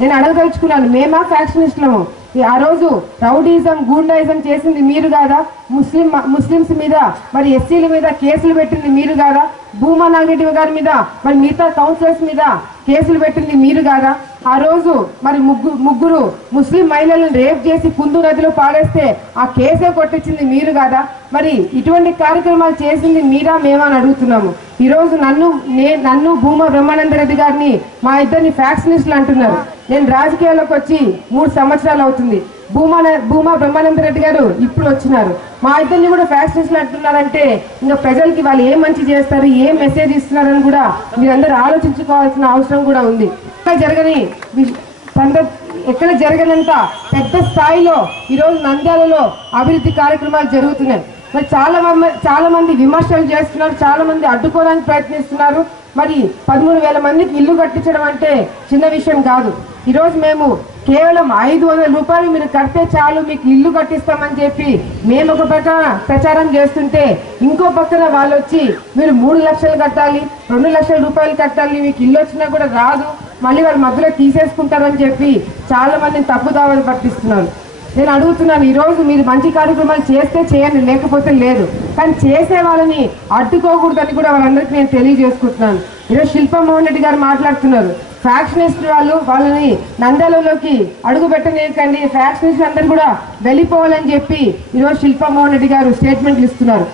నేను అడగదలుచుకున్నాను మేమా ఫ్యాక్షనిస్టులము ఈ ఆ రోజు రౌడీజం గూండాయిజం చేసింది మీరు కాదా? ముస్లిం ముస్లిమ్స్ మీద మరి ఎస్సీల మీద కేసులు పెట్టింది మీరు కాదా? భూమా నాగరెడ్డి గారి మీద మరి మిగతా కౌన్సిలర్స్ మీద కేసులు పెట్టింది మీరు కాదా? ఆ రోజు మరి ముగ్గురు ముగ్గురు ముస్లిం మహిళలను రేప్ చేసి కుందు నదిలో పాడేస్తే ఆ కేసే కొట్టించింది మీరు కాదా? మరి ఇటువంటి కార్యక్రమాలు చేసింది మీరా మేమా అని అడుగుతున్నాము. ఈరోజు నన్ను నే నన్ను భూమా బ్రహ్మానంద రెడ్డి గారిని మా ఇద్దరిని ఫ్యాక్షనిస్టులు అంటున్నారు. నేను రాజకీయాల్లోకి వచ్చి మూడు సంవత్సరాలు అవుతుంది. భూమా భూమా బ్రహ్మానంద రెడ్డి గారు ఇప్పుడు వచ్చినారు. మా ఇద్దరిని కూడా ఫ్యాక్షనిస్టులు అంటున్నారంటే ఇంకా ప్రజలకి వాళ్ళు ఏం మంచి చేస్తారు ఏం మెసేజ్ ఇస్తున్నారని కూడా మీరందరూ ఆలోచించుకోవాల్సిన అవసరం కూడా ఉంది. ఇంకా జరగని ఎక్కడ జరగనంత పెద్ద స్థాయిలో ఈరోజు నంద్యాలలో అభివృద్ధి కార్యక్రమాలు జరుగుతున్నాయి. మరి చాలా మంది చాలా మంది విమర్శలు చేస్తున్నారు చాలా మంది అడ్డుకోవడానికి ప్రయత్నిస్తున్నారు. మరి పదమూడు వేల మందికి ఇల్లు కట్టించడం అంటే చిన్న విషయం కాదు. ఈరోజు మేము కేవలం ఐదు వందల రూపాయలు మీరు కడితే చాలు మీకు ఇల్లు కట్టిస్తామని చెప్పి మేము ఒక పక్కన ప్రచారం చేస్తుంటే ఇంకో పక్కన వాళ్ళు వచ్చి మీరు మూడు లక్షలు కట్టాలి రెండు లక్షల రూపాయలు కట్టాలి మీకు ఇల్లు వచ్చినా కూడా రాదు. మళ్ళీ వాళ్ళు మధ్యలో తీసేసుకుంటారని చెప్పి చాలా మందిని తప్పుదావలు పట్టిస్తున్నారు. నేను అడుగుతున్నాను ఈరోజు మీరు మంచి కార్యక్రమాలు చేస్తే చేయండి లేకపోతే లేదు. కానీ చేసే వాళ్ళని అడ్డుకోకూడదని కూడా వాళ్ళందరికీ నేను తెలియజేసుకుంటున్నాను. ఈరోజు శిల్పమోహన్ రెడ్డి గారు మాట్లాడుతున్నారు. ఫ్యాక్షనిస్ట్ వాళ్ళు వాళ్ళని నందాలలోకి అడుగు పెట్టనీయకండి ఫ్యాక్షనిస్ట్ అందరు కూడా వెళ్ళిపోవాలని చెప్పి ఈరోజు శిల్పమోహన్ రెడ్డి గారు స్టేట్మెంట్లు ఇస్తున్నారు.